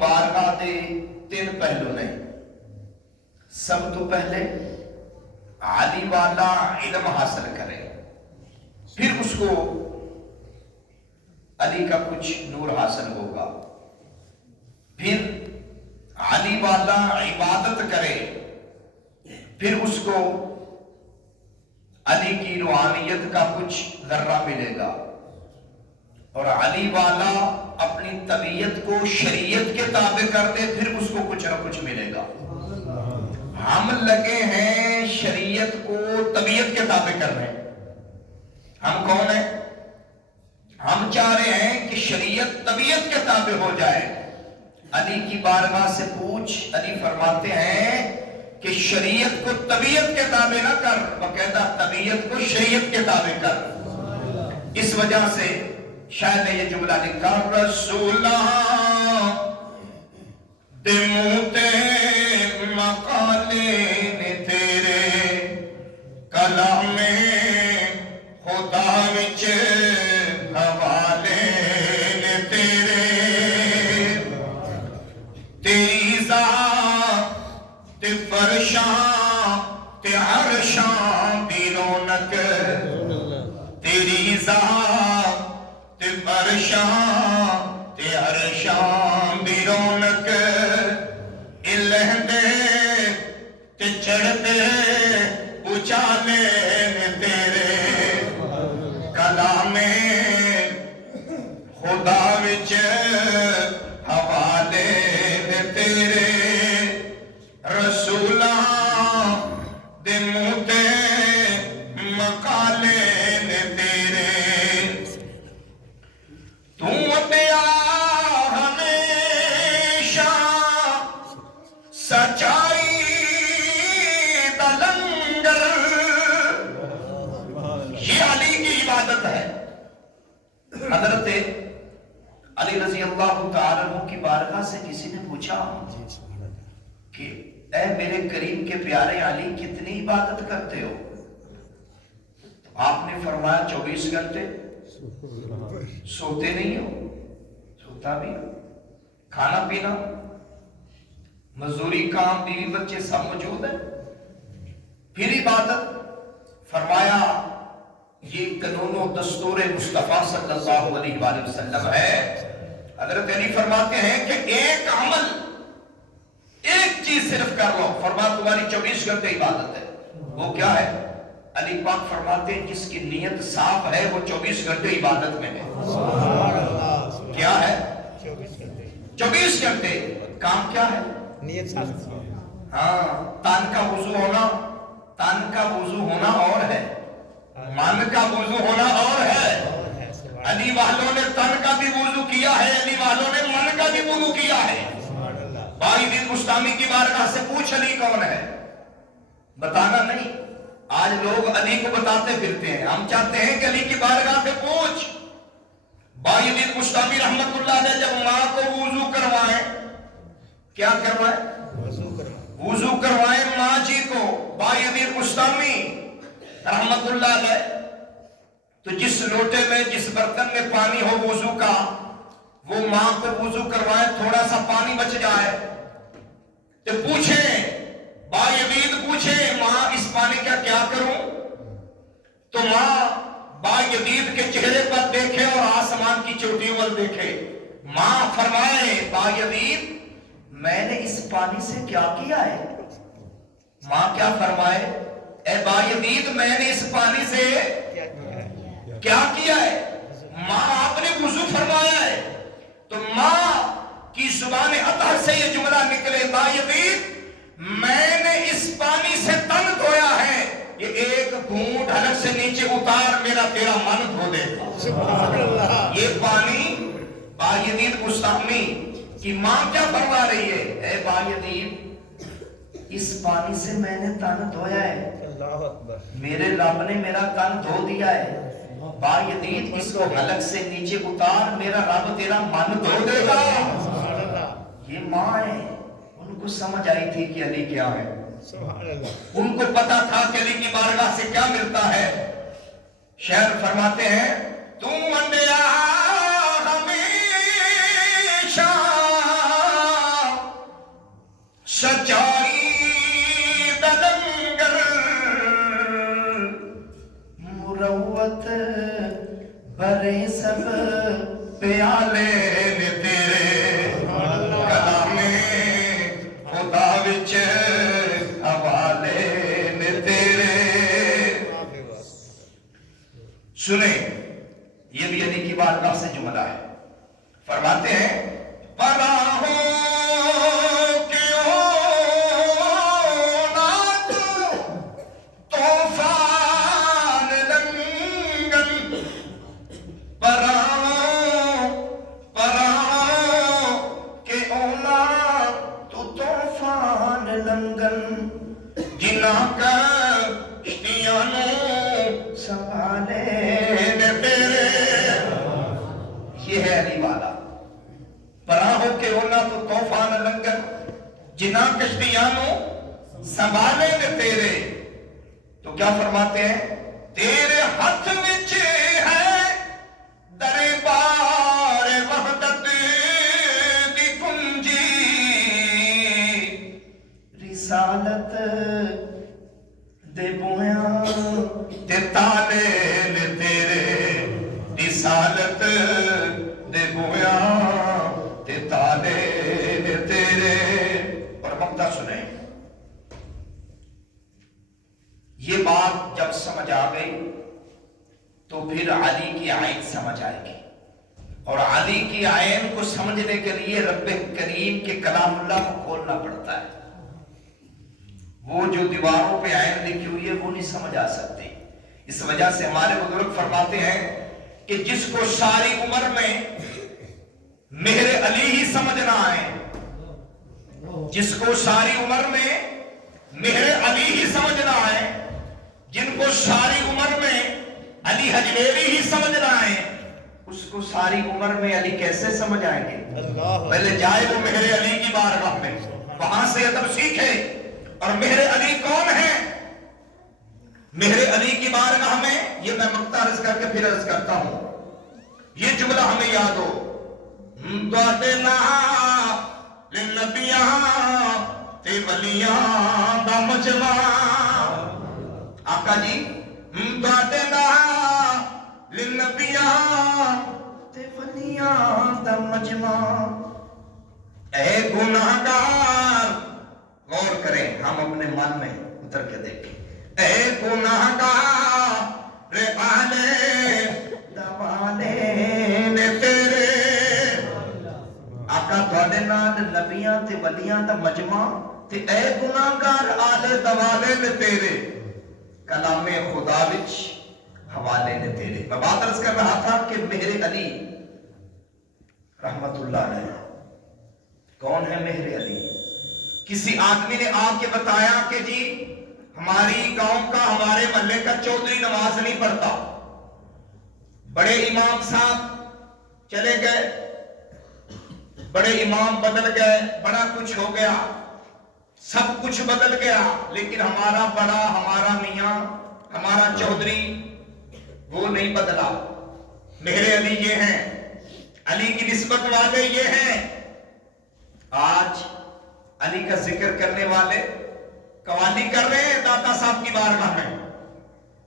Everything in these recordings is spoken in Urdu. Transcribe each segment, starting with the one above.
بارگاہ دے تین پہلو نے. سب تو پہلے علی والا علم حاصل کرے، پھر اس کو علی کا کچھ نور حاصل ہوگا. پھر علی والا عبادت کرے، پھر اس کو علی کی روحانیت کا کچھ ذرہ ملے گا. اور علی والا اپنی طبیعت کو شریعت کے تابع کر دے، پھر اس کو کچھ نہ کچھ ملے گا. ہم لگے ہیں شریعت کو طبیعت کے تابع کر رہے ہیں. ہم کون ہیں؟ ہم چاہ رہے ہیں کہ شریعت طبیعت کے تابع ہو جائے. علی کی بارگاہ سے پوچھ، علی فرماتے ہیں کہ شریعت کو طبیعت کے تابع نہ کر، باقاعدہ طبیعت کو شریعت کے تابع کر. اس وجہ سے شاید نے یہ جملہ لکھا، رسولہ دے منہ تے مقالے نے تیرے کلام خدا وچ حوالے نے تیرے. تیری ذات تے فرشاں تے عرشاں دی رونق، تیری ذات تے فرشاں تے عرشاں دی رونق، لہندے تے چڑھتے اچالے نے تیرے کلام خدا وچ حوالے نے تیرے. رسولاں دے منہ تے مقالے نے تیرے. تو دیا ہمیشہ سچائی دا لنگر. یہ علی کی عبادت ہے. حضرت علی رضی اللہ تعالیٰ عنہ کی بارگاہ سے کسی نے پوچھا کہ اے میرے کریم کے پیارے علی کتنی عبادت کرتے ہو؟ تو آپ نے فرمایا 24 گھنٹے. سوتے نہیں ہو؟ سوتا بھی ہو. کھانا پینا، مزدوری، کام، بیوی بچے سب موجود ہے. پھر عبادت. فرمایا یہ قانون و دستور مصطفیٰ صلی اللہ علیہ وآلہ وسلم ہے. حضرت علی فرماتے ہیں کہ ایک عمل، ایک چیز صرف کر لو، فرمایا تمہاری 24 گھنٹے عبادت ہے. وہ کیا ہے؟ علی پاک فرماتے ہیں جس کی نیت صاف ہے وہ 24 گھنٹے عبادت میں ہے. کیا ہے؟ 24 گھنٹے. کام کیا ہے؟ نیت صاف. ہاں، تن کا وضو ہونا، تن کا وضو ہونا اور ہے، من کا وضو ہونا اور ہے. علی والوں نے تن کا بھی وضو کیا ہے، علی والوں نے من کا بھی وضو کیا ہے. بھائی دین مستامی کی بارگاہ سے پوچھ علی کون ہے؟ بتانا نہیں. آج لوگ علی کو بتاتے پھرتے ہیں. ہم چاہتے ہیں کہ علی کی بارگاہ سے پوچھ. بھائی دین مستامی رحمت اللہ علیہ جب ماں کو وضو کروائیں، کیا کروائیں؟ وضو کروائیں ماں جی کو. بھائی دین مستامی رحمت اللہ علیہ تو جس لوٹے میں، جس برتن میں پانی ہو وضو کا، وہ ماں کو وضو کروائے، تھوڑا سا پانی بچ جائے تو پوچھیں، بھائی عبید پوچھیں ماں اس پانی کا کیا کروں؟ تو ماں بھائی عبید کے چہرے پر دیکھے اور آسمان کی چوٹیوں پر دیکھے. ماں فرمائے بھائی عبید میں نے اس پانی سے کیا کیا ہے؟ ماں کیا فرمائے؟ اے بھائی عبید میں نے اس پانی سے کیا کیا ہے؟ ماں آپ نے وضو فرمایا ہے. تو ماں کی زبان اطہر سے یہ جملہ نکلے، بھائی عبید میں نے اس پانی سے تن دھویا ہے، یہ ایک گھونٹ حلق سے نیچے اتار میرا تیرا من دھو دے گا. یہ پانی بھائی عبید مستعمی کی ماں کیا فرما رہی ہے؟ اے بھائی عبید اس پانی سے میں نے تن دھویا ہے، میرے رب نے میرا تن دھو دیا ہے. بھائی عبید اس کو حلق سے نیچے اتار میرا رب تیرا من دھو دے گا. یہ ماں ہے، ان کو سمجھ آئی تھی کہ علی کیا ہے. ان کو پتا تھا کہ علی کی بارگاہ سے کیا ملتا ہے. شعر فرماتے ہیں تم منڈیا ہمیشہ حوالے نے تیرے کلامے خدا وچ حوالے نے تیرے. سنیں یہ بھی علی کی بارگاہ سے جملہ ہے. فرماتے ہیں براہوں کے اولاد طوفان لنگن براہوں کے اولاد تو طوفان لنگن جنا کشتیاں سنبھالے نے تیرے. یہ ہے علی والا. براہوں کے اولا تو طوفان لنگن جنا کشتیاں سنبھالے نے تیرے. تو کیا فرماتے ہیں؟ تیرے ہاتھ وچ ہے دربار وحدت دی کنجی رسالت دے بویاں تے تالے نے تیرے. رسالت دے بویاں تے تالے نے تیرے. اور مقطع سنیں. یہ بات جب سمجھ آ گئی تو پھر علی کی عین سمجھ آئے گی. اور علی کی عین کو سمجھنے کے لیے رب کریم کے کلام اللہ کو کھولنا پڑتا ہے. وہ جو دیواروں پہ عین لکھی ہوئی ہے وہ نہیں سمجھ آ سکتی. اس وجہ سے ہمارے بزرگ فرماتے ہیں کہ جس کو ساری عمر میں مہر علی ہی سمجھنا ہے، جس کو ساری عمر میں مہر علی ہی سمجھنا ہے، جن کو ساری عمر میں علی حجویری ہی سمجھنا ہے، اس کو ساری عمر میں علی کیسے سمجھ آئیں گے؟ پہلے جائے وہ مہر علی کی بارگاہ میں، وہاں سے ادب سیکھے. اور مہر علی کون ہے؟ مہر علی کی بارگاہ میں یہ میں مقطع عرض کر کے پھر عرض کرتا ہوں. یہ جملہ ہمیں یاد ہو. دعاتے نال نبیاں تے ولیاں دا مجمع. آقا جی دعاتے نال نبیاں تے ولیاں دا مجمع. اے گناہگار، غور کریں، ہم اپنے من میں اتر کے دیکھیں. اے گناہگار آلے دوالے نے تیرے. آقا تھوڑے نال نبیاں تے ولیاں دا مجمع تے اے گناہگار آلے دوالے نے تیرے کلام خدا وچ حوالے نے تیرے. میں بات عرض کر رہا تھا کہ مہر علی رحمت اللہ علیہ. کون ہے مہر علی؟ کسی آدمی نے آ کے بتایا کہ جی ہماری گاؤں کا، ہمارے محلے کا چودھری نماز نہیں پڑھتا. بڑے امام صاحب چلے گئے، بڑے امام بدل گئے، بڑا کچھ ہو گیا، سب کچھ بدل گیا، لیکن ہمارا بڑا، ہمارا میاں، ہمارا چودھری وہ نہیں بدلا. مہر علی یہ ہیں، علی کی نسبت والے یہ ہیں. آج علی کا ذکر کرنے والے قوالی کر رہے ہیں داتا صاحب کی بارگاہ میں،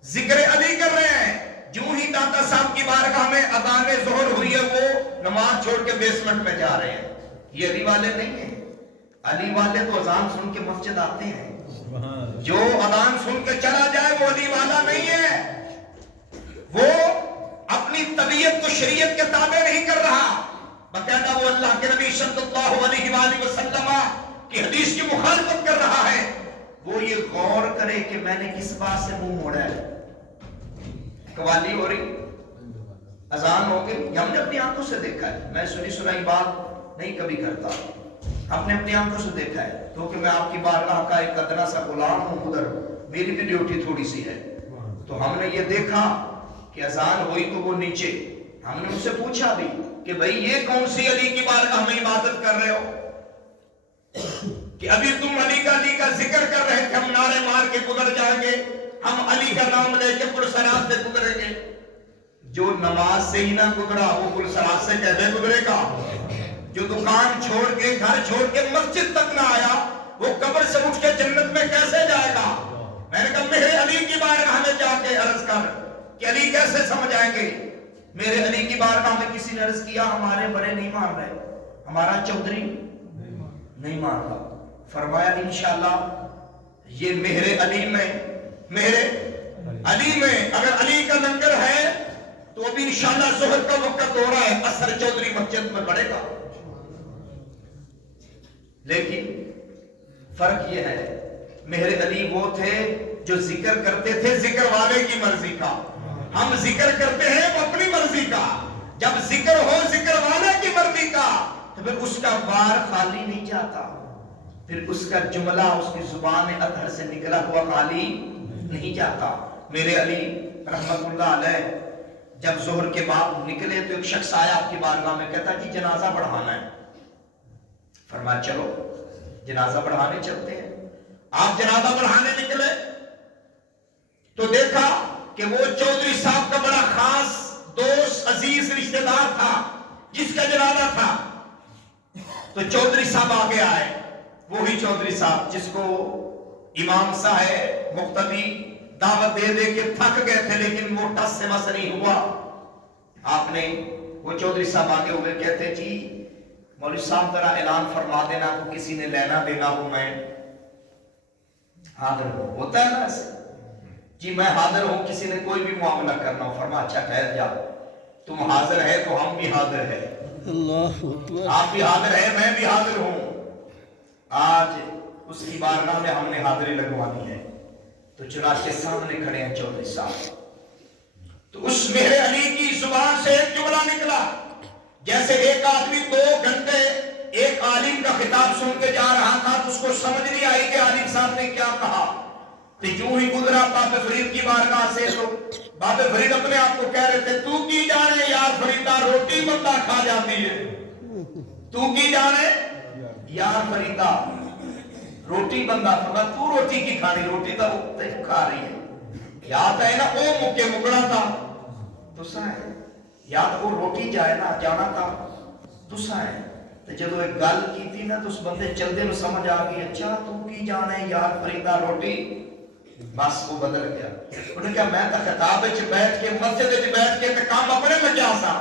ذکر علی کر رہے ہیں. جو ہی داتا صاحب کی بارگاہ میں اذان ظہر ہوئی ہے وہ نماز چھوڑ کے بیسمنٹ میں جا رہے ہیں. یہ علی والے نہیں ہیں. علی والے تو اذان سن کے مسجد آتے ہیں. جو اذان سن کے چلا جائے وہ علی والا نہیں ہے. وہ اپنی طبیعت کو شریعت کے تابع نہیں کر رہا، باقاعدہ وہ اللہ کے نبی صلی اللہ علیہ وآلہ وسلم کی حدیث کی مخالفت کر رہا ہے. وہ یہ غور کرے کہ میں نے کس بات سے منہ موڑا ہے. قوالی ہو رہی، اذان ہو گئی، ہم نے اپنی آنکھوں سے دیکھا ہے. میں سنی سنائی بات نہیں کبھی کرتا، ہم نے اپنی آنکھوں سے دیکھا ہے. کیونکہ میں آپ کی بارگاہ کا ایک ادنا سا غلام ہوں، ادھر میری بھی ڈیوٹی تھوڑی سی ہے. تو ہم نے یہ دیکھا کہ اذان ہوئی تو وہ نیچے. ہم نے ان سے پوچھا بھی کہ بھئی یہ کون سی علی کی بارگاہ میں عبادت کر رہے ہو کہ ابھی تم علی کا ذکر کر رہے تھے، ہم نعرے مار کے گزر جائیں گے، ہم علی کا نام لے کے پرسرات سے گزریں گے. جو نماز سے ہی نہ گزرا وہ پرسرات سے کیسے گزرے گا؟ جو دکان چھوڑ کے، گھر چھوڑ کے مسجد تک نہ آیا وہ قبر سے اٹھ کے جنت میں کیسے جائے گا؟ میں نے کہا میرے علی کی بارگاہ میں جا کے عرض کر کہ علی کیسے سمجھ آئیں گے. میرے علی کی بارگاہ میں کسی نے عرض کیا ہمارے بڑے نہیں مان رہے، ہمارا چودھری نہیں مان رہا. فرمایا انشاءاللہ یہ میرے علی میں اگر علی کا لنگر ہے تو ابھی انشاءاللہ ظہر کا وقت ہو رہا ہے، اثر چودھری مسجد میں بڑھے گا. لیکن فرق یہ ہے میرے علی وہ تھے جو ذکر کرتے تھے ذکر والے کی مرضی کا، ہم ذکر کرتے ہیں وہ اپنی مرضی کا. جب ذکر ہو ذکر والے کی مرضی کا تو پھر اس کا بار خالی نہیں جاتا، پھر اس کا جملہ اس کی زبان اطہر سے نکلا ہوا خالی نہیں جاتا. میرے علی رحمت اللہ علیہ جب ظہر کے بعد نکلے تو ایک شخص آیا آپ کی بارگاہ میں، کہتا کہ جنازہ پڑھانا ہے. فرمایا چلو جنازہ پڑھانے چلتے ہیں. آپ جنازہ پڑھانے نکلے تو دیکھا کہ وہ چودھری صاحب کا بڑا خاص دوست عزیز رشتہ دار تھا جس کا جنازہ تھا. تو چودھری صاحب آگے آئے، وہی چودھری صاحب جس کو امام صاحب مقتدی دعوت دے دے کے تھک گئے تھے لیکن وہ ٹس سے مس نہیں ہوا. آپ نے وہ چودھری صاحب آگے ہوئے، کہتے جی مولوی صاحب ذرا اعلان فرما دینا کو کسی نے لینا دینا ہو میں حاضر ہوں. ہوتا ہے نا ایسے، جی میں حاضر ہوں، کسی نے کوئی بھی معاملہ کرنا ہو. فرما اچھا ٹھہر جا، تم حاضر ہے تو ہم بھی حاضر ہے، آپ بھی حاضر ہے میں بھی حاضر ہوں. آج اس کی بارگاہ میں ہم نے حاضری لگوانی ہے. تو چنانچہ سامنے کھڑے ہیں چودھری صاحب. تو اس میرے علی کی زبان سے ایک جملہ نکلا جیسے ایک آدمی 2 گھنٹے ایک عالم کا خطاب سن کے جا رہا تھا تو اس کو سمجھ نہیں آئی کہ عالم صاحب نے کیا کہا. تو یوں ہی گزرا بابے فرید کی بارگاہ سے تو بابے فرید اپنے آپ کو کہہ رہے تھے تو کی جانے یار فریدہ روٹی بندہ کھا جاتی ہے، تو کی جانے یار فریدہ روٹی بندہ کھا، تو روٹی کی کھانی، روٹی تو کھا رہی ہے. یاد ہے نا وہ مکے مکڑا تھا تو سائے یاد وہ روٹی جائے نا جانا تھا تو سائے. تو جب وہ ایک گل کی تھی نا تو اس بندے چلدے میں سمجھ آ گئی اچھا تو کی جانے یار فریدہ روٹی. بس وہ بدل گیا. انہوں نے کہا میں تو خطاب وچ بیٹھ کے مسجد وچ بیٹھ کے تے کام اپنے میں جا سا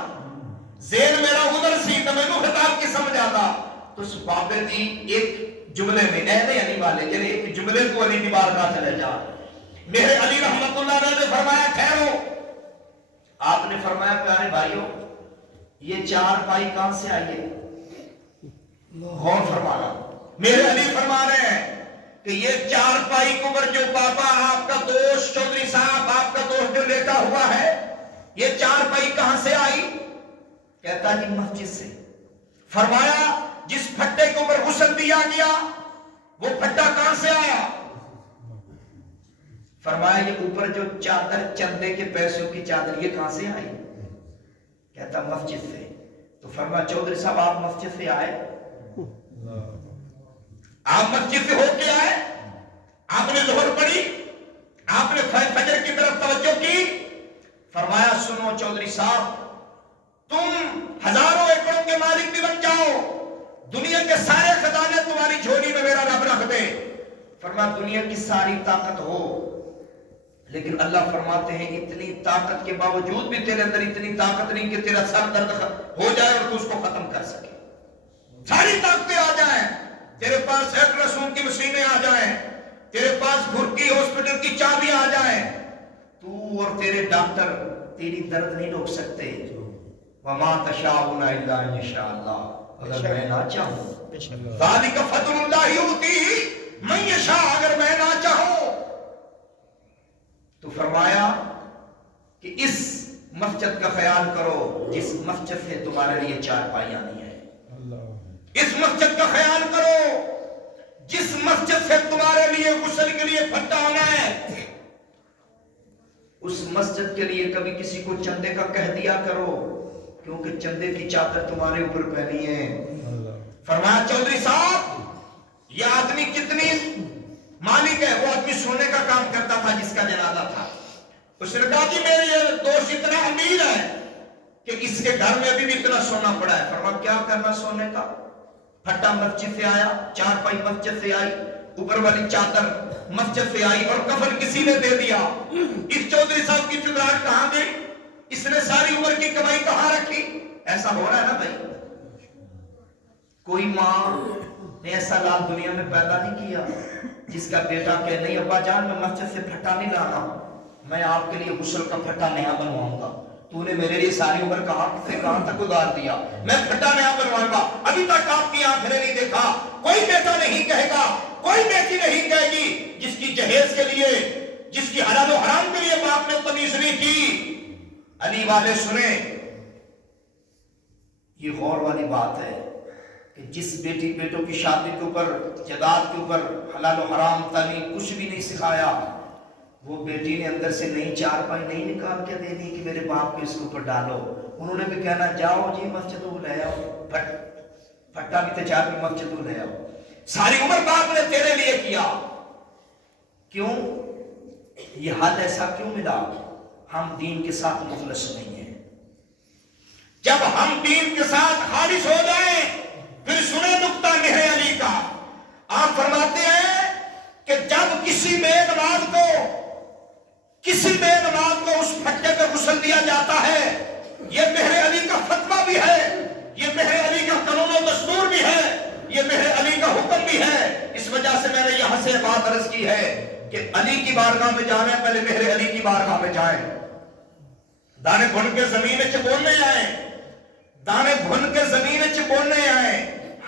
ذہن میرا ادھر سی تو مینوں خطاب کی سمجھ آتا. تو اس بابے دی ایک جملے میں اے علی والے یعنی ایک جملے کو علی کی بارگاہ چلے جا. میرے علی رحمت اللہ علیہ نے فرمایا ٹھہرو. آپ نے فرمایا پیارے بھائیوں یہ 4 پائی کہاں سے آئی ہے؟ غور فرمانا. میرے علی فرما رہے ہیں کہ یہ 4 پائی قبر جو بابا آپ کا دوست چودھری صاحب آپ کا دوست جو لیٹا ہوا ہے یہ 4 پائی کہاں سے آئی؟ کہتا جی مسجد سے. فرمایا جس پھٹے کے اوپر غسل دیا گیا وہ پھٹا کہاں سے آیا؟ فرمایا یہ اوپر جو چادر چندے کے پیسوں کی چادر یہ کہاں سے آئی؟ کہتا مسجد سے. تو فرمایا چودھری صاحب آپ مسجد سے آئے، آپ مسجد سے ہو کے آئے، آپ نے ظہر پڑھی، آپ نے فجر کی طرف توجہ کی. فرمایا سنو چودھری صاحب تم ہزاروں ایکڑوں کے مالک بھی بن جاؤ، دنیا کے سارے خزانے تمہاری جھولی میں میرا رب رکھ دے. فرمایا دنیا کی ساری طاقت ہو لیکن اللہ فرماتے ہیں اتنی طاقت کے باوجود بھی تیرے اندر اتنی طاقت نہیں کہ تیرا سر درد ہو جائے اور تو اس کو ختم کر سکے. ساری طاقتیں آ جائیں، تیرے پاس الٹراساؤنڈ کی مشینیں آ جائیں، تیرے پاس گھر کی ہاسپٹل کی چابی آ جائیں، تو اور تیرے ڈاکٹر تیری درد نہیں روک سکتے. وما تشاءون الا ان یشاء اللہ، اگر میں نہ چاہوں ذالک فضل اللہ یؤتیہ من یشاء، اگر میں نہ چاہوں. تو فرمایا کہ اس مسجد کا خیال کرو جس مسجد سے تمہارے لیے 4 پائی آنی ہے. اس مسجد کا خیال کرو جس مسجد سے تمہارے لیے غسل کے لیے پھٹا ہونا ہے. اس مسجد کے لیے کبھی کسی کو چندے کا کہہ دیا کرو کیونکہ چندے کی چادر تمہارے اوپر پہنی ہے. فرمایا چودھری صاحب یہ آدمی کتنی مالک ہے؟ وہ آدمی سونے کا کام کرتا تھا جس کا جنازہ تھا. اس نے کہا کہ میرے یہ دوست اتنا امیر ہے کہ اس کے گھر میں ابھی بھی اتنا سونا پڑا ہے. فرمایا کیا کرنا سونے کا؟ پھٹا مسجد سے آیا، 4 پائی مسجد سے آئی، اوپر والی چادر مسجد سے آئی اور کفن کسی نے دے دیا. اس چودھری صاحب کی چدراہٹ کہاں گئی؟ اس نے ساری عمر کی کمائی کہاں رکھی؟ ایسا ہو رہا ہے نا بھائی. کوئی ماں نے ایسا لال دنیا میں پیدا نہیں کیا جس کا بیٹا کہ نہیں ابا جان میں مسجد سے پھٹا نہیں لانا، میں آپ کے لیے غسل کا پھٹا نیا بنواؤں گا. تو نے میرے لیے ساری عمر کہاں سے کہاں تک گزار دیا، میں پھٹا نیا بنواؤں گا. ابھی تک آپ کی آنکھ نے نہیں دیکھا. کوئی بیٹا نہیں کہے گا، کوئی بیٹی نہیں کہے گی جس کی جہیز کے لیے، جس کی حلال و حرام کے لیے باپ نے تمیز نہیں کی. علی والے سنیں، یہ غور والی بات ہے کہ جس بیٹی بیٹوں کی شادی کے اوپر، جائیداد کے اوپر حلال و حرام تعلیم کچھ بھی نہیں سکھایا، وہ بیٹی نے اندر سے نئی چارپائی نہیں نکال کے دے دی کہ میرے باپ کو اس کے اوپر ڈالو. انہوں نے بھی کہنا جاؤ جی مسجد وہ لے آؤ، پھٹا بھی تیار بھی مسجد وہ لے آؤ. ساری عمر باپ نے تیرے لیے کیا. کیوں؟ یہ حل ایسا کیوں ملا؟ ہم دین کے ساتھ مخلص نہیں ہیں. جب ہم دین کے ساتھ خالص ہو جائیں پھر سنیں نکتہ مہر علی کا. آپ فرماتے ہیں کہ جب کسی بے نماز کو اس پھٹے پہ غسل دیا جاتا ہے، یہ مہر علی کا فتویٰ بھی ہے، یہ مہر علی کا قانون و دستور بھی ہے، یہ مہر علی کا حکم بھی ہے. اس وجہ سے میں نے یہاں سے بات عرض کی ہے کہ علی کی بارگاہ میں جانے پہلے مہر علی کی بارگاہ میں جائیں. دانے بھن کے زمین چ بولنے آئے، دانے بھن کے زمین چ بولنے آئے،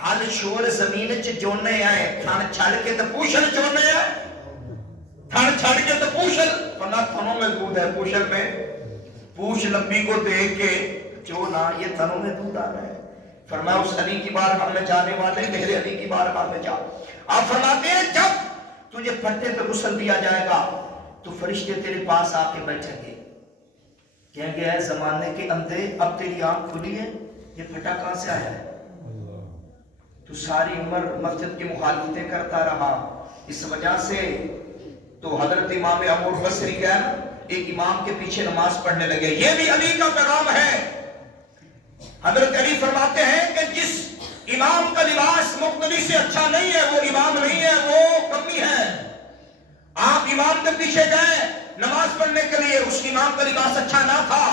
حل شور زمین چ جوڑنے آئے. تھن چھڑ کے تو پوشل چوڑنے آئے، تھن چھڑ کے تو پوشل پنا تھنوں میں دودھ ہے. پوشل میں پوش لمبی کو دیکھ کے جو نہ یہ تھنوں میں دودھ آ رہا ہے. فرمایا اس علی کی بارگاہ میں جانے والے میرے علی کی بارگاہ میں جا. آپ فرماتے ہیں جب تجھے پھٹے پہ غسل دیا جائے گا تو فرشتے تیرے پاس آ کے بیٹھیں گے، کہیں گے اے زمانے کے اندھے اب تیری آنکھ کھلی ہے، یہ پھٹا کہاں سے آیا ہے؟ تو ساری عمر مسجد کی مخالفتیں کرتا رہا. اس وجہ سے تو حضرت امام ابو بصری کا ایک امام کے پیچھے نماز پڑھنے لگے. یہ بھی علی کا پیغام ہے. حضرت علی فرماتے ہیں کہ جس امام کا لباس مقتدی سے اچھا نہیں ہے وہ امام نہیں ہے، وہ کمی ہے. آپ امام کے پیچھے گئے نماز پڑھنے کے لیے، اس امام کا لباس اچھا نہ تھا.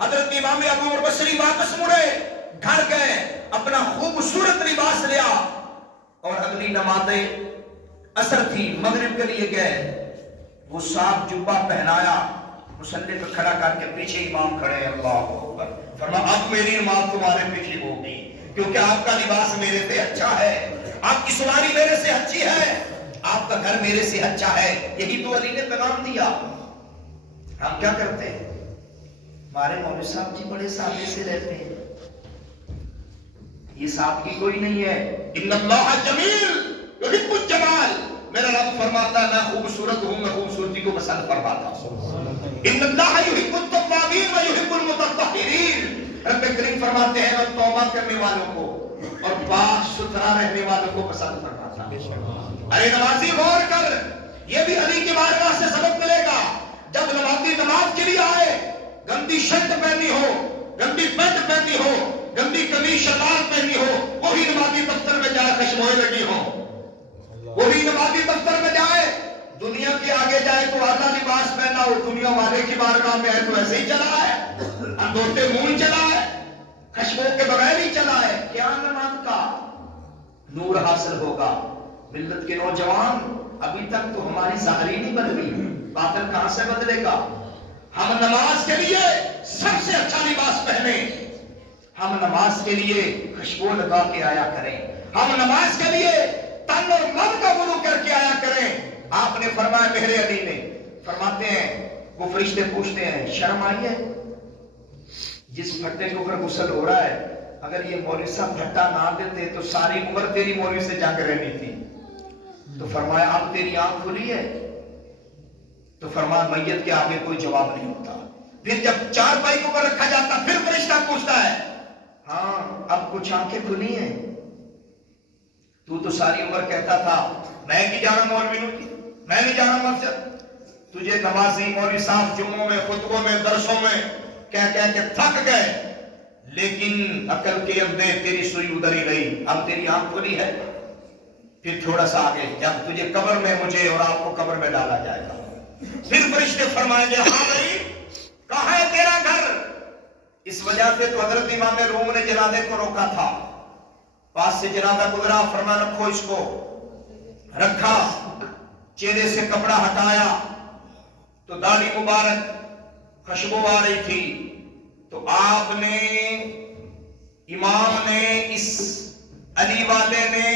حضرت امام ابو بصری واپس مڑے، گھر گئے، اپنا خوبصورت لباس لیا اور اگلی نماز عصر تھی، مغرب کے لیے گئے، وہ صاف جبہ پہنایا، مصلی پہ کھڑا کر کے پیچھے امام کھڑے. اللہ اکبر. فرمایا اب میری نماز تمہارے پیچھے ہوگی کیونکہ آپ کا لباس میرے سے اچھا ہے، آپ کی سواری میرے سے اچھی ہے، آپ کا گھر میرے سے اچھا ہے. یہی تو علی نے پیغام دیا. ہم کیا کرتے ہیں؟ ہمارے مولوی صاحب جی بڑے سادے سے رہتے ہیں، یہ سادگی کوئی نہیں ہے. ان اللہ جمیل یحب الجمال. میرا رب فرماتا ہے میں خوبصورت ہوں، میں خوبصورتی کو پسند فرماتا ہوں. ان اللہ یحب التوابین و یحب المتطہرین. رب کریم فرماتے ہیں میں توبہ کرنے والوں کو اور پاک ستھرا رہنے والوں کو پسند فرماتا ہوں. ارے نمازی غور کر، یہ بھی علی کی بارگاہ سے سبق ملے گا. جب نمازی نماز کے لیے آئے، گندی شرٹ پہنی ہو، گندی پینٹ پہنی ہو، گندی قمیص شلوار پہنی ہو، وہی نمازی دفتر میں جائے خشموئے لگی ہو، وہی نمازی دفتر میں جائے دنیا کے آگے جائے تو اعلیٰ لباس پہنا ہو، دنیا والے کی بارگاہ میں ہے تو ایسے ہی چلا ہے، اندھوتے منہ چلا ہے، خشموں کے بغیر ہی چلا ہے. کیا نماز کا نور حاصل ہوگا؟ ملت کے نوجوان ابھی تک تو ہماری ظاہری نہیں بدلی، باطن کہاں سے بدلے گا؟ ہم نماز کے لیے سب سے اچھا لباس پہنے، ہم نماز کے لیے خوشبو لگا کے آیا کریں، ہم نماز کے لیے تن اور من کا وضو کر کے آیا کریں. آپ نے فرمایا مہر علی نے فرماتے ہیں وہ فرشتے پوچھتے ہیں شرم آئی ہے؟ جس پھٹے کے اوپر غسل ہو رہا ہے اگر یہ مولوی صاحب پھٹا نہ دیتے تو ساری عمر تیری مولوی سے جنگ رہنی تھی. تو فرمایا اب تیری آنکھ کھلی ہے؟ تو فرمایا میت کے آگے کوئی جواب نہیں ہوتا. پھر جب چار پائی کے اوپر رکھا جاتا پھر فرشتہ پوچھتا ہے ہاں اب کچھ آنکھیں کھلی ہیں؟ تو ساری عمر کہتا تھا میں نہیں جانا مولوی نو کی، میں نہیں جانا مسجد. تجھے نمازی مولوی صاحب جمعوں میں خطبوں میں درسوں میں کہہ کے تھک گئے، لیکن عقل کے اندے تیری سوئی ادھر ہی رہی. اب تیری آنکھ کھلی ہے. پھر تھوڑا سا آگے جب تجھے قبر میں مجھے اور آپ کو قبر میں ڈالا جائے گا پھر فرشتے فرمائیں گے ہاں بھائی کہاں ہے تیرا گھر؟ اس وجہ سے تو حضرت امام روم نے جنازے کو روکا تھا. پاس سے جنازہ گزرا, فرمایا رکھو اس کو. رکھا, چہرے سے کپڑا ہٹایا تو داڑھی مبارک خوشبو آ رہی تھی. تو آپ نے, امام نے, اس علی والے نے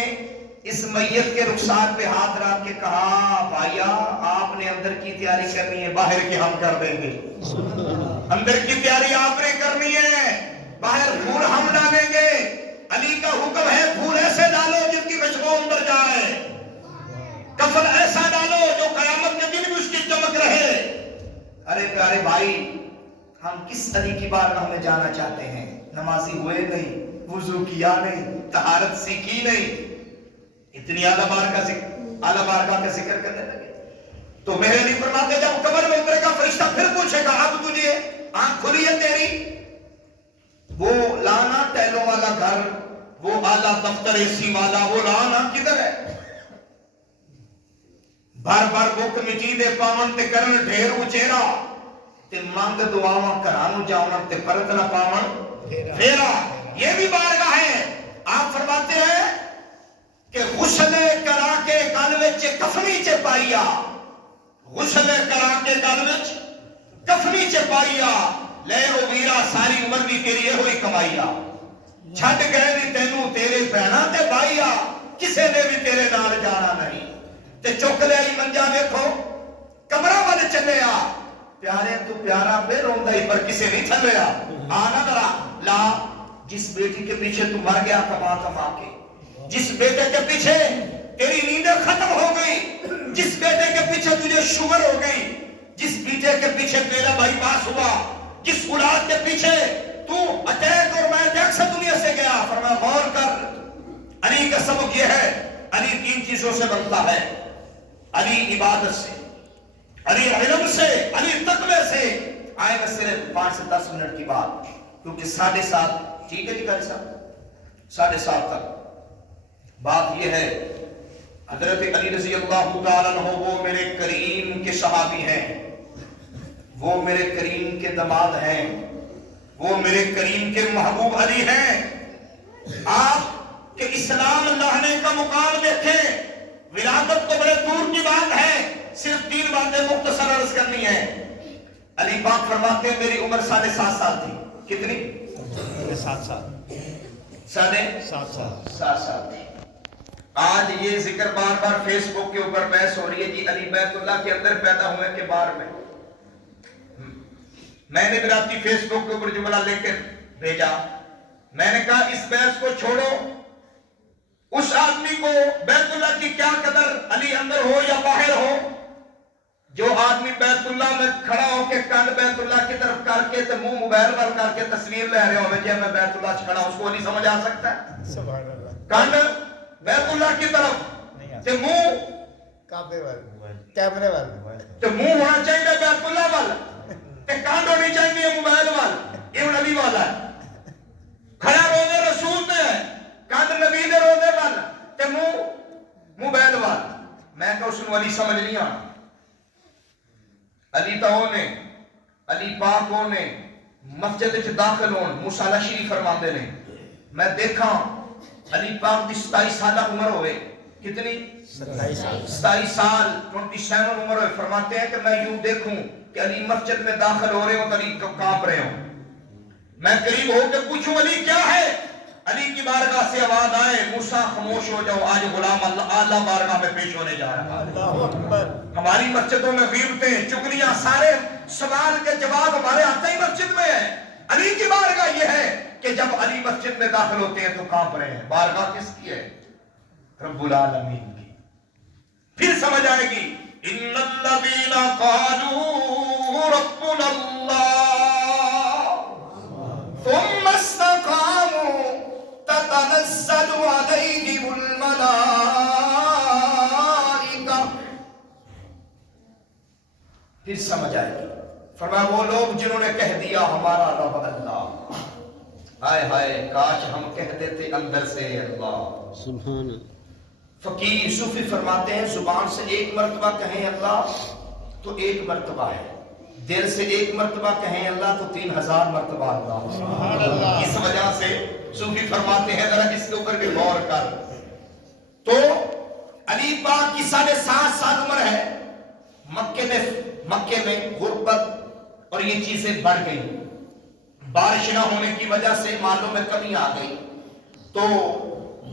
اس میت کے رخسار پہ ہاتھ رکھ کے کہا, بھائیا آپ نے اندر کی تیاری کرنی ہے, باہر کی ہم کر دیں گے. اندر کی تیاری آپ نے کرنی ہے, باہر پھول ہم ڈالیں گے. علی کا حکم ہے پھول ایسے ڈالو جن کی خوشبو اندر جائے, کفن ایسا ڈالو جو قیامت کے دن بھی اس کی چمک رہے. ارے پیارے بھائی, ہم کس علی کی بارگاہ میں جانا چاہتے ہیں؟ نمازی ہوئے نہیں, وضو کیا نہیں, طہارت سیکھی نہیں, اتنی اعلیٰ بارگاہ کا ذکر کرنے لگے. تو میرے علی فرماتے جب قبر میں اترے گا فرشتہ پھر پوچھے گا, اب تجھے آنکھ کھلی ہے تیری؟ وہ لانا ٹیلوں والا گھر, وہ اعلیٰ دفتر اے سی والا, وہ لانا کدھر ہے؟ بار بار بک مٹی دے پاون تے کرن ڈھیر اچیرا, تے مانگ دعاواں کرانو جاون تے پرت نہ پاون پھیرا. یہ بھی بارگاہ ہے. آپ فرماتے ہیں کہ غسل کرا کے گل وچ کفنی چ پائیا, غسل کرا کے گل وچ کفنی چ پائیا, لے او ویرا ساری عمر بھی تیری یہ ہوئی کمائیا. چھڈ گئے بھی تینوں تیرے بہنا تے بھائیا, کسے نے بھی تیرے نال جانا نہیں. تے چک لے آئی منجا, دیکھو کمرہ والے چلے آ. پیارے تو پیارا بے روندا ہی پر کسے نہیں تھلے آ. آنا ذرا لا, جس بیٹی کے پیچھے تو مر گیا کما کما کے, جس بیٹے کے پیچھے تیری نیندیں ختم ہو گئی, جس بیٹے کے پیچھے تجھے شوگر ہو گئی, جس بیٹے کے پیچھے تیرا بائی پاس ہوا, جس اولاد کے پیچھے تو اٹیک اور میں اٹیک سے دنیا سے گیا. فرمایا غور کر, علی کا سبق یہ ہے, علی تین چیزوں سے بنتا ہے. علی عبادت سے, علی علم سے, علی تقوی سے. آئے گا صرف 5 سے 10 منٹ کی بات, کیونکہ 7:30 ٹھیک ہے جی قاری صاحب, 7:30 تک. بات یہ ہے, حضرت علی رضی اللہ تعالیٰ عنہ وہ میرے کریم کے صحابی ہیں, وہ میرے کریم کے داماد ہیں, وہ میرے کریم کے محبوب علی ہیں. آپ کے اسلام لانے کا مقام دیکھیں, ولادت تو بڑے دور کی بات ہے, صرف 3 باتیں مختصر عرض کرنی ہے. علی پاک فرماتے ہیں میری عمر 7.5 سال تھی. کتنی؟ 7 سال. 7 سال تھی. آج یہ ذکر بار بار فیس بک کے اوپر بحث ہو رہی ہے, جی علی بیت اللہ کے اندر پیدا ہوئے کے بار میں. میں نے براتی فیس بک کے اوپر جملہ لے کے بھیجا, میں نے کہا اس بحث کو چھوڑو, اس آدمی کو بیت اللہ کی کیا قدر, علی اندر ہو یا باہر ہو, جو آدمی بیت اللہ میں کھڑا ہو کے کان بیت اللہ کی طرف کر کے تو منہ موبائل پر کر کے تصویر لے رہے ہو, جی میں بیت اللہ کھڑا ہوں, اس کو نہیں سمجھ آ سکتا ہے؟ سبحان اللہ. کان بیت اللہ کی طرف تے منہ کعبے والے, کیمرے والے, تے منہ ہونا چاہیے بیت اللہ والا, تے کان ہونی چاہیے موبائل والا. یہ علی والا ہے, کھڑا روزے رسول نے, کان نبی نے روزے والا, تے منہ موبائل والا. میں کہا اس نے علی سمجھ نہیں آنا. علی تاؤں نے, علی پاک نے مسجد وچ داخل ہون, مصالحہ شریف فرماتے نے, میں دیکھا علی پاک دی 27 سالہ عمر ہوئے. کتنی؟ 27 سال, 27 عمر ہوئے. فرماتے ہیں کہ میں یوں دیکھوں کہ علی مسجد میں داخل ہو رہے ہوں, علی کانپ رہے ہوں. میں قریب ہو کے پوچھوں علی کیا ہے, علی کی بارگاہ سے آواز آئے, موسیٰ خاموش ہو جاؤ, آج غلام اللہ اعلیٰ بارگاہ میں پیش ہونے جا رہا ہے. ہماری مسجدوں میں غیبتیں, چغلیاں, سارے سوال کے جواب ہمارے آتے ہی مسجد میں ہے. علی کی بارگاہ یہ ہے کہ جب علی مسجد میں داخل ہوتے ہیں تو کانپ رہے ہیں. بارگاہ کس کی ہے؟ رب العالمین کی. پھر سمجھ آئے گی, ان الذین قالوا ربنا اللہ ثم استقاموا تتنزل علیہم الملائکہ. پھر سمجھ آئے گی. فرمایا وہ لوگ جنہوں نے کہہ دیا ہمارا رب اللہ, ہائے ہائے کاش ہم کہہ دیتے اندر سے اللہ. سبحان. فقیر صوفی فرماتے ہیں زبان سے ایک مرتبہ کہیں اللہ تو ایک مرتبہ ہے, دل سے ایک مرتبہ کہیں اللہ تو 3000 مرتبہ اللہ. اس وجہ سے صوفی فرماتے ہیں ذرا اس کے اوپر بھی غور کر. تو علی پاک کی 7.5 سال عمر ہے. مکے میں غربت اور یہ چیزیں بڑھ گئی. بارش نہ ہونے کی وجہ سے مالوں میں کمی آ گئی. تو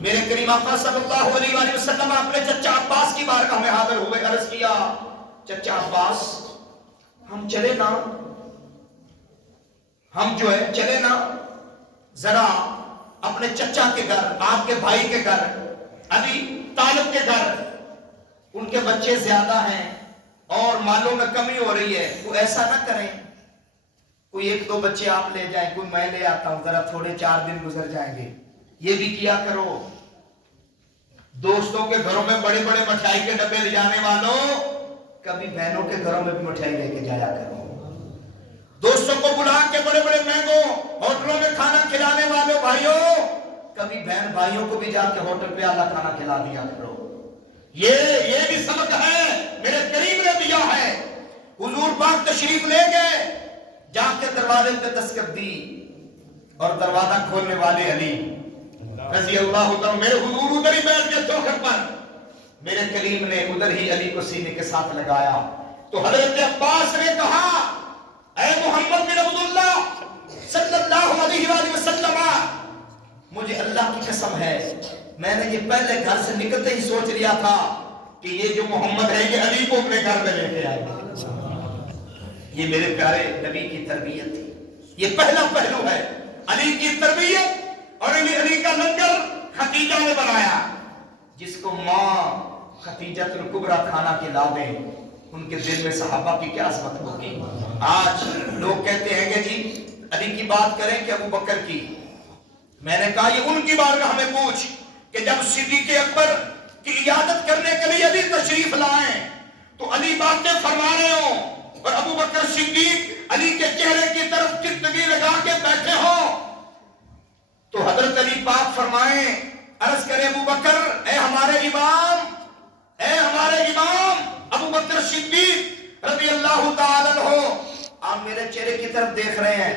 میرے کریم آقا صلی اللہ علیہ وآلہ وسلم اپنے چچا عباس کی بارگاہ میں حاضر ہوئے. عرض کیا چچا عباس ہم چلے نا، ہم جو ہے چلے نا ذرا اپنے چچا کے گھر، آپ کے بھائی کے گھر، ابھی طالب کے گھر. ان کے بچے زیادہ ہیں اور مالوں میں کمی ہو رہی ہے. تو ایسا نہ کریں کوئی 1-2 بچے آپ لے جائیں، کوئی میں لے آتا ہوں، ذرا تھوڑے 4 دن گزر جائیں گے. یہ بھی کیا کرو. دوستوں کے گھروں میں بڑے بڑے مٹھائی کے ڈبے لے جانے والوں کبھی بہنوں کے گھروں میں بھی مٹھائی لے کے جایا کرو. دوستوں کو بلا کے بڑے بڑے مہنگوں ہوٹلوں میں کھانا کھلانے والوں بھائیوں کبھی بہن بھائیوں کو بھی جا کے ہوٹل پہ اعلیٰ کھانا کھلا دیا کرو. یہ بھی سبق ہے میرے کریم نے دیا ہے. حضور پاک تشریف لے گئے، جا کے دروازے پہ دستک دی اور دروازہ کھولنے والے علی رضی اللہ عنہ. میرے حضور ادھر ہی بیٹھ کے چوکھٹ پر، میرے کریم نے ادھر ہی علی کو سینے کے ساتھ لگایا. تو حضرت عباس نے کہا اے محمد بن عبداللہ صلی اللہ علیہ وآلہ وسلم، مجھے اللہ کی قسم ہے میں نے یہ پہلے گھر سے نکلتے ہی سوچ لیا تھا کہ یہ جو محمد ہے یہ علی کو اپنے گھر میں لے کے آئے گا. یہ میرے پیارے نبی کی تربیت تھی. یہ پہلا پہلو ہے علی کی تربیت. اور علی کا لنگر خدیجہ نے بنایا. جس کو ماں خدیجہ الکبریٰ کھانا کھلا دیں ان کے دل میں صحابہ کی کیا عظمت ہوگی. آج لوگ کہتے ہیں کہ جی علی کی بات کریں کہ ابو بکر کی. میں نے کہا یہ ان کی بارگاہ ہمیں پوچھ کہ جب صدیق اکبر کی عیادت کرنے کے لیے علی تشریف لائیں تو علی باتیں فرما رہے ہوں اور ابو بکر صدیق علی کے چہرے کی طرف چتگی لگا کے بیٹھے ہوں تو حضرت علی پاک فرمائیں، عرض کرے ابو بکر اے ہمارے امام ابو بکر صدیق رضی اللہ تعالی عنہ، آپ میرے چہرے کی طرف دیکھ رہے ہیں،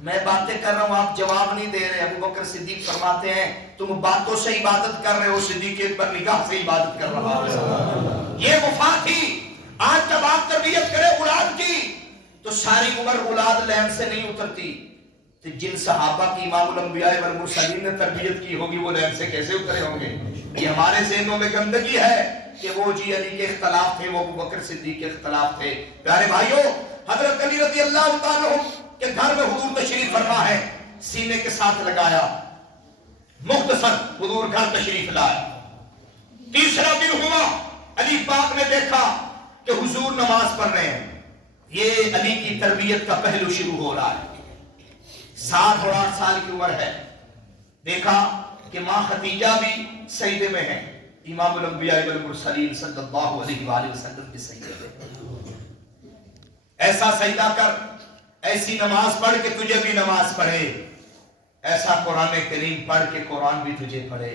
میں باتیں کر رہا ہوں آپ جواب نہیں دے رہے. ابو بکر صدیق فرماتے ہیں تم باتوں سے عبادت کر رہے ہو، صدیق پر نگاہ سے عبادت کر رہا ہو. یہ وفا تھی. آج جب آپ تربیت کرے اولاد کی تو ساری عمر اولاد لین سے نہیں اترتی. تو جن صحابہ کی امام الانبیاء والمرسلین نے تربیت کی ہوگی وہ لین سے کیسے اترے ہوں گے. یہ ہمارے ذہنوں میں گندگی ہے کہ وہ جی علی کے اختلاف تھے، وہ ابو بکر صدیق کے اختلاف تھے. پیارے بھائیوں حضرت علی رضی اللہ تعالیٰ کہ گھر میں حضور تشریف فرما ہے، سینے کے ساتھ لگایا، مختصر حضور گھر تشریف لائے. تیسرا دن ہوا، علی پاک نے دیکھا کہ حضور نماز پڑھ رہے ہیں. یہ علی کی تربیت کا پہلو شروع ہو رہا ہے. 7 اور 8 سال کی عمر ہے. دیکھا کہ ماں خدیجہ بھی سجدے میں ہے، امام الانبیاء والمرسلین صلی اللہ علیہ وآلہ وسلم کی سجدے میں. ایسا سجدہ کر، ایسی نماز پڑھ کے تجھے بھی نماز پڑھے، ایسا قرآن کریم پڑھ کے قرآن بھی تجھے پڑھے.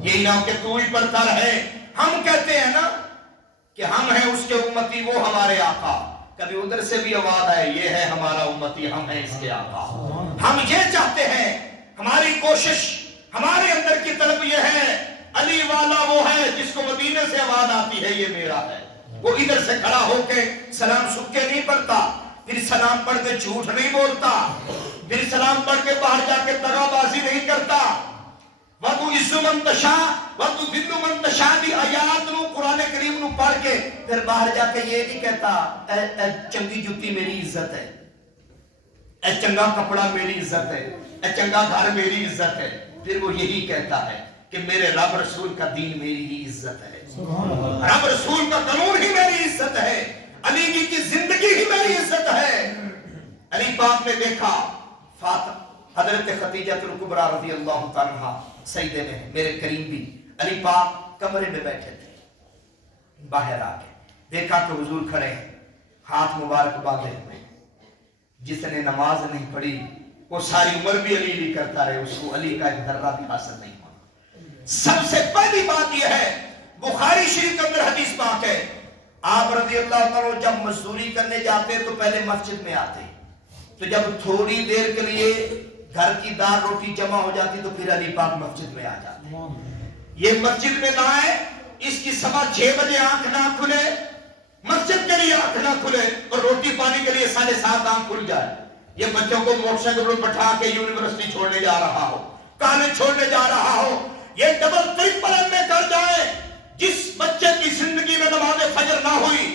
یہی نہ ہو کہ تو ہی پڑھتا رہے. ہم کہتے ہیں نا کہ ہم ہیں اس کے امتی، وہ ہمارے آقا. کبھی ادھر سے بھی آواز آئے یہ ہے ہمارا امتی، ہم ہیں اس کے آقا. ہم یہ چاہتے ہیں، ہماری کوشش، ہمارے اندر کی طلب یہ ہے علی والا وہ ہے جس کو مدینے سے آواز آتی ہے یہ میرا ہے. وہ ادھر سے کھڑا ہو کے سلام سکھ کے نہیں پڑھتا، پھر سلام پڑھ کے جھوٹ نہیں بولتا، پھر سلام پڑھ کے باہر جا کے دغا بازی نہیں کرتا. وَتُ عِزُّ مَن تَشَاءُ وَتُ ذِلُّ مَن تَشَاء دی آیات نو قرآن کریم نو پڑھ کے پھر باہر جا کے یہ نہیں کہتا اے چنگی جتی میری عزت ہے، اے چنگا کپڑا میری عزت ہے، اے چنگا گھر میری عزت ہے. پھر وہ یہی کہتا ہے کہ میرے رب رسول کا دین میری ہی عزت ہے، رب رسول کا قانون ہی میری عزت ہے، علی جی کی زندگی ہی میری عزت ہے. علی پاک نے دیکھا حضرت خدیجہ الکبریٰ رضی اللہ تعالیٰ سجدے میں، میرے کریم بھی علی پاک کمرے میں بیٹھے تھے. باہر آ کے دیکھا کہ حضور کھڑے ہیں، ہاتھ مبارک باندھے ہوئے. جس نے نماز نہیں پڑھی وہ ساری عمر بھی علی علی کرتا رہے، اس کو علی کا ایک ذرہ بھی حاصل نہیں ہوا. سب سے پہلی بات یہ ہے، بخاری شریف کے اندر حدیث پاک ہے، آپ رضی اللہ عنہ جب مزدوری کرنے جاتے تو پہلے مسجد میں آتے، تو جب تھوڑی دیر کے لیے گھر کی دال روٹی جمع ہو جاتی تو پھر علی پاک مسجد میں آ جاتے. یہ مسجد میں نہ آئے، اس کی 6:15 بجے آنکھ نہ کھلے، مسجد کے لیے آنکھ نہ کھلے، اور روٹی پانی کے لیے 7:30 آنکھ کھل جائے. یہ بچوں کو موٹر سائیکل پر بٹھا کے یونیورسٹی چھوڑنے جا رہا ہو، کالج چھوڑنے جا رہا ہو، یہ ڈبل ٹرپل ایم اے کر جائے. جس بچے کی زندگی میں نماز فجر نہ ہوئی،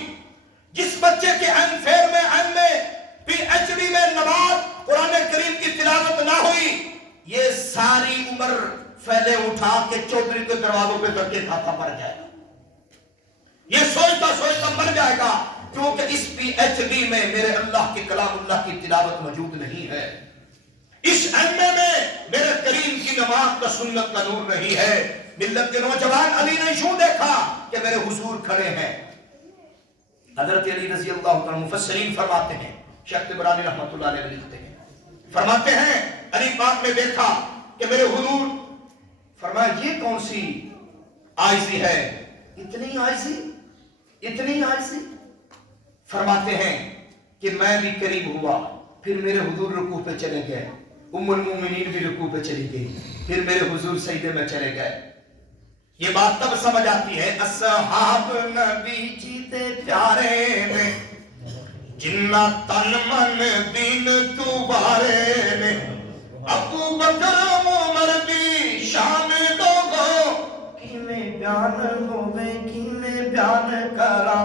جس بچے کے ایم فیل میں ایم اے پی ایچ ڈی میں نماز قرآن کریم کی تلاوت نہ ہوئی، یہ ساری عمر پھیلے اٹھا کے چودھری کے دروازوں پہ دھکے کھاتا مر جائے گا. یہ سوچتا سوچتا مر جائے گا، کیونکہ اس پی ایچ ڈی میں میرے اللہ کے کلام اللہ کی تلاوت موجود نہیں ہے. اس ایم اے میں میرے کریم کی نماز کا سنت کا نور نہیں ہے. ملت کے نوجوان علی نے یوں دیکھا کہ میرے حضور کھڑے ہیں. حضرت علی رضی اللہ عنہ مفسرین فرماتے ہیں، شیخ طبرانی رحمۃ اللہ علیہ لکھتے ہیں، فرماتے ہیں علی پاک نے دیکھا کہ میرے حضور، فرمایا یہ کون سی عاجزی ہے، اتنی عاجزی، اتنی عاجزی. فرماتے ہیں کہ میں بھی قریب ہوا، پھر میرے حضور رکوع پہ چلے گئے، ام المومنین بھی رکوع پہ چلی گئی، پھر میرے حضور سجدے میں چلے گئے. یہ بات تب سمجھ آتی ہے، اصحاب نبی جی دے پیارے نے، جنہ تن من دین تو بارے نے، ابو بکر عمر دی شان لوگو کیویں بیان ہوے کیویں بیان کرا.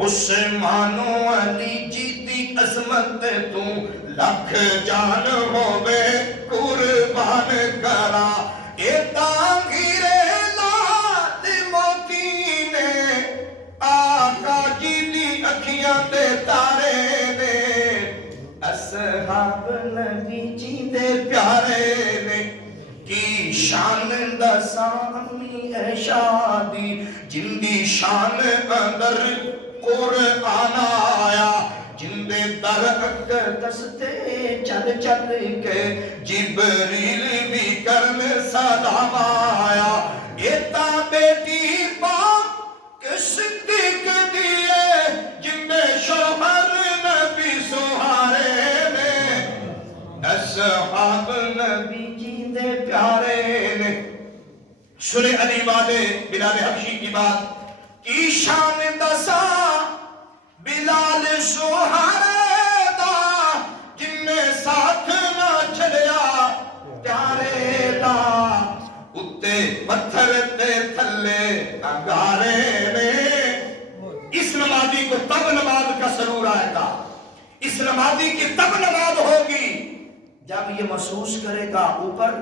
عثمان و علی جی دی عظمت تو لکھ جان ہوے قربان کرا. اے تاغیر لال موتی نے آقا جی دی اکھیاں دے تارے نے، اصحاب نبی جی دے پیارے نے کی شان دساں امی شادی، جن دی شان اندر قرآن آیا، جن دے در اقدس تے چل چل کے جبریل بھی کرن سلام آیا. ایتا بیٹی پاک کے صدیق دیئے، جن میں شوہر نبی سہارے نے، اصحاب نبی جی دے پیارے نے. سنے علی والے بلال حبشی کی بات کی شان دسا بلال سہارے دا، جن میں ساتھ نہ چلیا پیارے دا. اتے پتھر تے تھلے انگارے نے. اس نمازی کو تب نماز کا سرور آئے گا، اس نمازی کی تب نماز ہوگی جب یہ محسوس کرے گا اوپر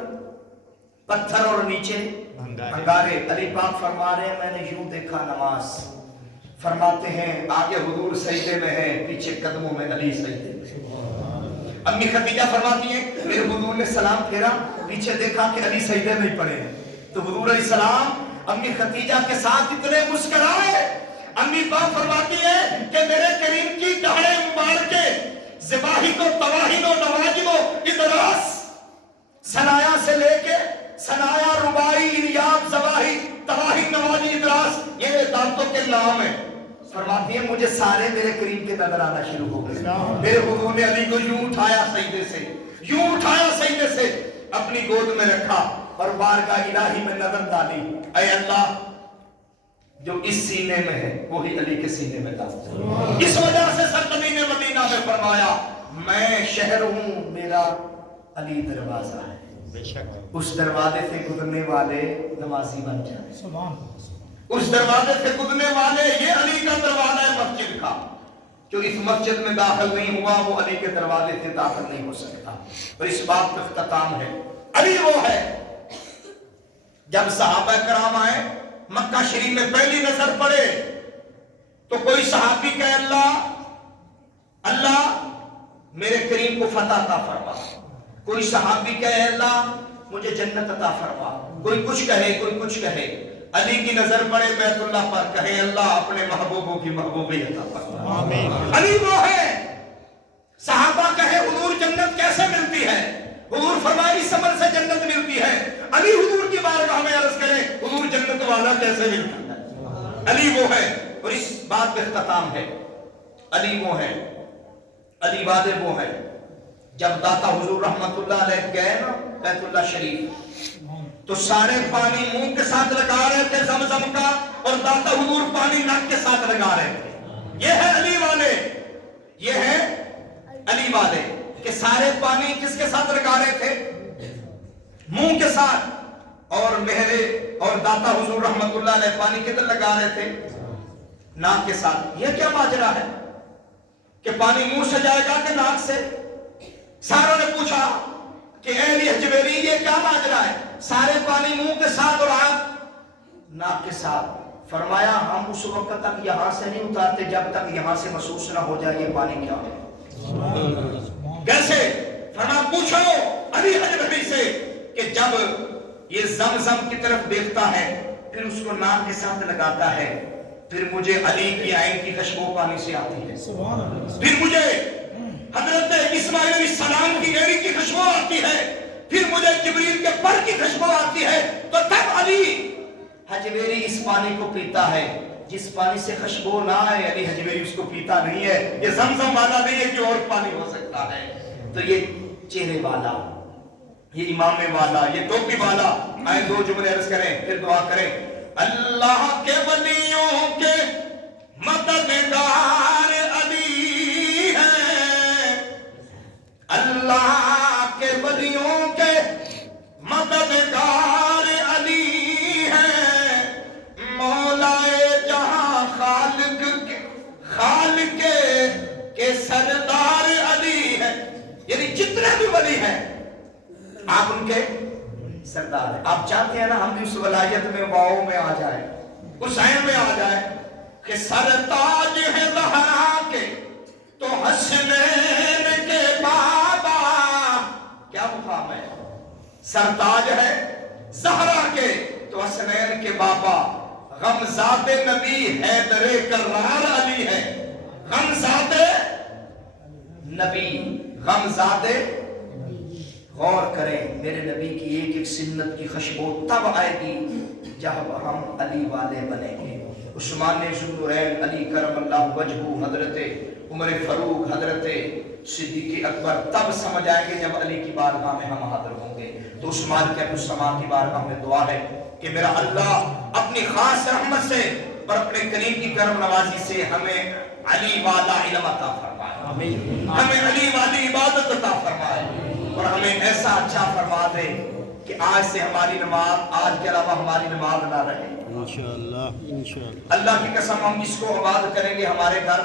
پتھر اور نیچے انگارے. علی پاک فرما رہے ہیں میں نے یوں دیکھا نماز. فرماتے ہیں آگے حضور سجدے میں ہے، پیچھے قدموں میں علی سجدے میں. امی خدیجہ فرماتی ہیں میرے حضور نے سلام پھیرا، پیچھے دیکھا کہ علی سجدے میں ہی پڑے ہیں، تو حضور علیہ السلام امی خدیجہ کے ساتھ اتنے مسکرائے. امی پاک فرماتی ہے کہ میرے کریم کی دہڑے مبارکے ذباحی کو تواہین و نواجم و ادراس، سنایا سے لے کے سنایا، ربائی، انیاب، زواہی، تواہین، نواجم، ادراس، یہ دانتوں کے نام ہیں. فرماتی ہے مجھے سارے میرے کریم کے نظر آنا شروع ہو گئے. میرے حضور نے علی کو یوں اٹھایا سجدے سے، یوں اٹھایا سجدے سے، اپنی گود میں رکھا اور بارگاہ الہی میں نظر ڈالی. اے اللہ، جو اس سینے میں ہے وہی علی کے سینے میں تھا. اس وجہ سے سرزمین مدینہ میں فرمایا میں شہر ہوں، میرا علی دروازہ ہے، اس دروازے سے گزرنے والے نمازی بن جائیں. اس دروازے سے گزرنے والے، یہ علی کا دروازہ ہے مسجد کا. جو اس مسجد میں داخل نہیں ہوا وہ علی کے دروازے سے داخل نہیں ہو سکتا. اور اس بات کا اختتام ہے، علی وہ ہے. جب صحابہ کرام آئے مکہ شریف میں پہلی نظر پڑے تو کوئی صحابی کہے اللہ میرے کریم کو فتح عطا فرما، کوئی صحابی کہے اللہ مجھے جنت عطا فرما، کوئی کچھ کہے کوئی کچھ کہے. علی کی نظر پڑے بیت اللہ پر، کہے اللہ اپنے محبوبوں کی محبوبی عطا فرما. علی وہ ہے. صحابہ کہے حضور جنت کیسے ملتی ہے؟ حضور فرمائے اس عمل سے جنت ملتی ہے. علی حضور کی بارگاہ میں عرض کرے حضور جنت والا کیسے ملتا ہے؟ علی وہ ہے. اور اس بات پہ اختتام ہے، علی وہ ہیں، علی والے وہ ہیں، جب داتا حضور رحمت اللہ علیہ گئے نا بیت اللہ شریف تو سارے پانی منہ کے ساتھ لگا رہے تھے زمزم کا، اور داتا حضور پانی ناک کے ساتھ لگا رہے تھے۔ یہ ہے علی والے، یہ ہے علی والے کہ سارے پانی کس کے ساتھ لگا رہے تھے؟ منہ کے ساتھ، اور میرے اور داتا حضور رحمت اللہ علیہ پانی کدھر لگا رہے تھے؟ ناک کے ساتھ۔ یہ کیا ماجرا ہے کہ پانی منہ سے جائے گا کہ ناک سے؟ ساروں نے پوچھا کہ اے علی حجویری یہ کیا ماجرا ہے، سارے پانی منہ کے ساتھ اور آپ ناک کے ساتھ؟ فرمایا ہم اس وقت تک یہاں سے نہیں اتارتے جب تک یہاں سے محسوس نہ ہو جائے یہ پانی کیا ہے۔ کیسے؟ فرمایا پوچھو علی حجویری سے کہ جب یہ زمزم کی طرف دیکھتا ہے پھر اس کو ناک کے ساتھ لگاتا ہے، پھر مجھے علی کی عین کی خوشبو پانی سے آتی ہے، پھر مجھے حضرت اسماعیل علیہ السلام کی ایڑی کی خوشبو آتی ہے، پھر مجھے جبریل کے پر کی خوشبو آتی ہے، تو تب علی حجویری اس پانی کو پیتا ہے۔ جس پانی سے خوشبو نہ آئے علی حجویری اس کو پیتا نہیں ہے۔ یہ زمزم والا نہیں ہے کہ اور پانی ہو سکتا ہے۔ تو یہ چہرے والا، یہ امام والا، یہ ٹوپی والا، آئے دو جملے عرض کریں پھر دعا کریں۔ اللہ کے ولیوں کے مددگار علی ہیں، اللہ کے ولیوں کے مددگار علی ہیں، مولا جہاں خالق کے سردار علی ہیں۔ یعنی جتنے بھی ولی ہیں آپ ان کے سردار ہیں۔ آپ چاہتے ہیں نا ہم بھی اس ولایت میں واؤ میں آ جائیں، اس عین میں آ جائیں کہ سرتاج ہے زہرا کے تو حسنین کے بابا۔ کیا مقام ہے؟ سرتاج ہے زہرا کے تو حسنین کے بابا۔ غمزاد نبی حیدر کرار علی ہے، غمزاد نبی، غمزاد غور کریں میرے نبی کی ایک ایک سنت کی خوشبو تب آئے گی جب ہم علی والے بنیں گے۔ عثمان ذو النورین علی کرم اللہ وجہہ، حضرت عمر فاروق، حضرت صدیق اکبر تب سمجھ آئیں گے جب علی کی بارگاہ میں ہم حاضر ہوں گے۔ تو عثمان کے السلام کی بارگاہ میں دعا ہے کہ میرا اللہ اپنی خاص رحمت سے اور اپنے کریم کی کرم نوازی سے ہمیں علی والا علم عطا فرمائے، ہمیں علی والی عبادت عطا فرمائے، اور ہمیں ایسا اچھا فرما دے کہ آج سے ہماری نماز آج کے علاوہ ہماری نماز نہ رہے انشاءاللہ۔ انشاءاللہ اللہ کی قسم ہم اس کو آباد کریں گے، ہمارے گھر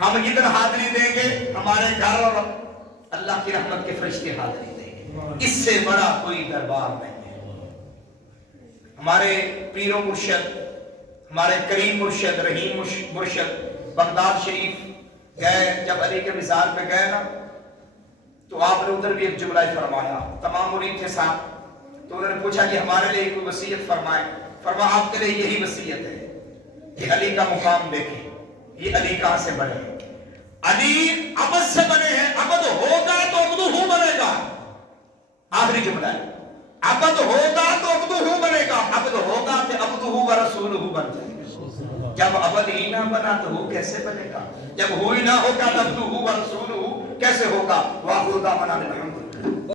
ہم ادھر حاضری دیں گے، ہمارے گھر اور اللہ کی رحمت کے فرشتے حاضری دیں گے۔ اس سے بڑا کوئی دربار نہیں ہے۔ ہمارے پیر و مرشد، ہمارے کریم مرشد، رحیم مرشد بغداد شریف گئے، جب علی کے مزار پہ گئے نا تو آپ نے ادھر بھی ایک جملہ فرمایا، تمام مرید کے ساتھ۔ تو انہوں نے پوچھا کہ ہمارے لیے کوئی وصیت فرمائے۔ فرمایا آپ کے لیے یہی وصیت ہے کہ علی کا مقام دیکھیں، یہ علی کہاں سے بنے ہیں؟ علی عبد سے بنے ہیں، عبد ہوگا تو عبدہ بنے گا۔ آخری جملہ ہے، عبد ہوگا تو عبدہ بنے گا، عبد ہوگا تو عبدہ و رسولہ بن جائے گا۔ جب عبد ہی نہ بنا تو وہ کیسے بنے گا؟ جب ہو ہی نہ ہوگا تو عبدہ و رسولہ کیسے ہوگا؟ وآخر دعوانا الحمدللہ۔